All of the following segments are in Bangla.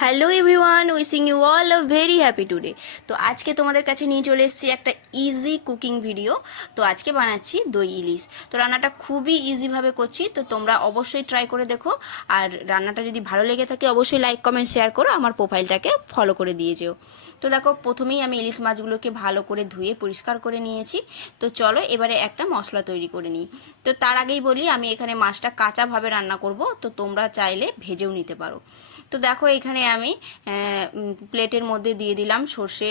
Hello everyone, wishing you all a very happy today. তো আজকে তোমাদের কাছে নিয়ে চলে এসেছি একটা ইজি কুকিং ভিডিও। তো আজকে বানাচ্ছি দই ইলিশ। তো রান্নাটা খুবই ইজিভাবে করছি, তো তোমরা অবশ্যই ট্রাই করে দেখো। আর রান্নাটা যদি ভালো লেগে থাকে অবশ্যই লাইক কমেন্ট শেয়ার করো, আমার প্রোফাইলটাকে ফলো করে দিয়ে যেও। তো দেখো, প্রথমেই আমি ইলিশ মাছগুলোকে ভালো করে ধুয়ে পরিষ্কার করে নিয়েছি। তো চলো এবারে একটা মশলা তৈরি করে নিই। তো তার আগেই বলি, আমি এখানে মাছটা কাঁচাভাবে রান্না করব, তো তোমরা চাইলে ভেজেও নিতে পারো। তো দেখো, এখানে আমি প্লেটের মধ্যে দিয়ে দিলাম সর্ষে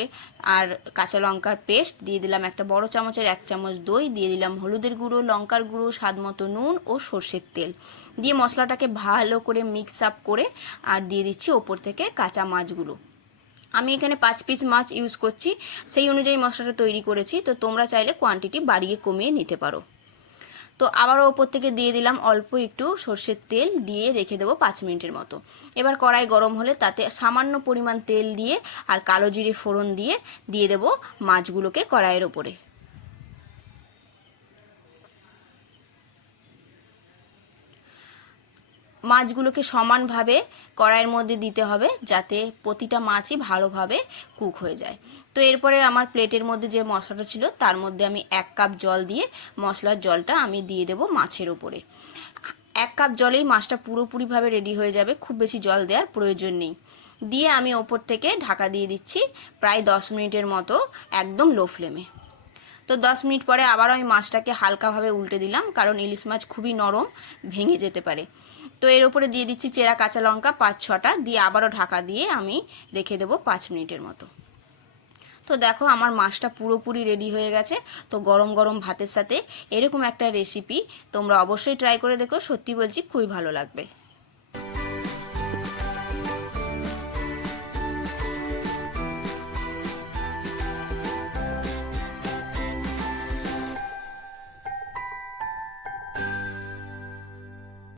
আর কাঁচা লঙ্কার পেস্ট, দিয়ে দিলাম একটা বড় চামচের 1 চামচ দই, দিয়ে দিলাম হলুদের গুঁড়ো, লঙ্কার গুঁড়ো, স্বাদ মতো নুন ও সর্ষের তেল দিয়ে মশলাটাকে ভালো করে মিক্স আপ করে আর দিয়ে দিচ্ছি ওপর থেকে কাঁচা মাছগুলো। আমি এখানে 5 পিস মাছ ইউজ করছি, সেই অনুযায়ী মশলাটা তৈরি করেছি। তো তোমরা চাইলে কোয়ান্টিটি বাড়িয়ে কমিয়ে নিতে পারো। তো আবারও ওপর থেকে দিয়ে দিলাম অল্প একটু সর্ষের তেল, দিয়ে রেখে দেবো 5 মিনিটের মতো। এবার কড়াই গরম হলে তাতে সামান্য পরিমাণ তেল দিয়ে আর কালো জিরে ফোড়ন দিয়ে দিয়ে দেবো মাছগুলোকে কড়াইয়ের ওপরে। মাছগুলোকে সমানভাবে কড়াইয়ের মধ্যে দিতে হবে, যাতে প্রতিটা মাছই ভালোভাবে কুক হয়ে যায়। তো এরপরে আমার প্লেটের মধ্যে যে মশলাটা ছিল তার মধ্যে আমি 1 কাপ জল দিয়ে মশলার জলটা আমি দিয়ে দেবো মাছের ওপরে। 1 কাপ জলেই মাছটা পুরোপুরিভাবে রেডি হয়ে যাবে, খুব বেশি জল দেওয়ার প্রয়োজন নেই। দিয়ে আমি ওপর থেকে ঢাকা দিয়ে দিচ্ছি প্রায় 10 মিনিটের মতো, একদম লো ফ্লেমে। তো 10 মিনিট পরে আবার আমি মাছটাকে হালকাভাবে উল্টে দিলাম, কারণ ইলিশ মাছ খুবই নরম, ভেঙে যেতে পারে। তো এর উপরে দিয়ে দিচ্ছি চেরা কাঁচা লঙ্কা 5-6টা, দিয়ে আবারও ঢাকা দিয়ে আমি রেখে দেবো 5 মিনিটের মতো। তো দেখো, আমার মাছটা পুরোপুরি রেডি হয়ে গেছে। তো গরম গরম ভাতের সাথে এরকম একটা রেসিপি তোমরা অবশ্যই ট্রাই করে দেখো, সত্যি বলছি খুবই ভালো লাগবে।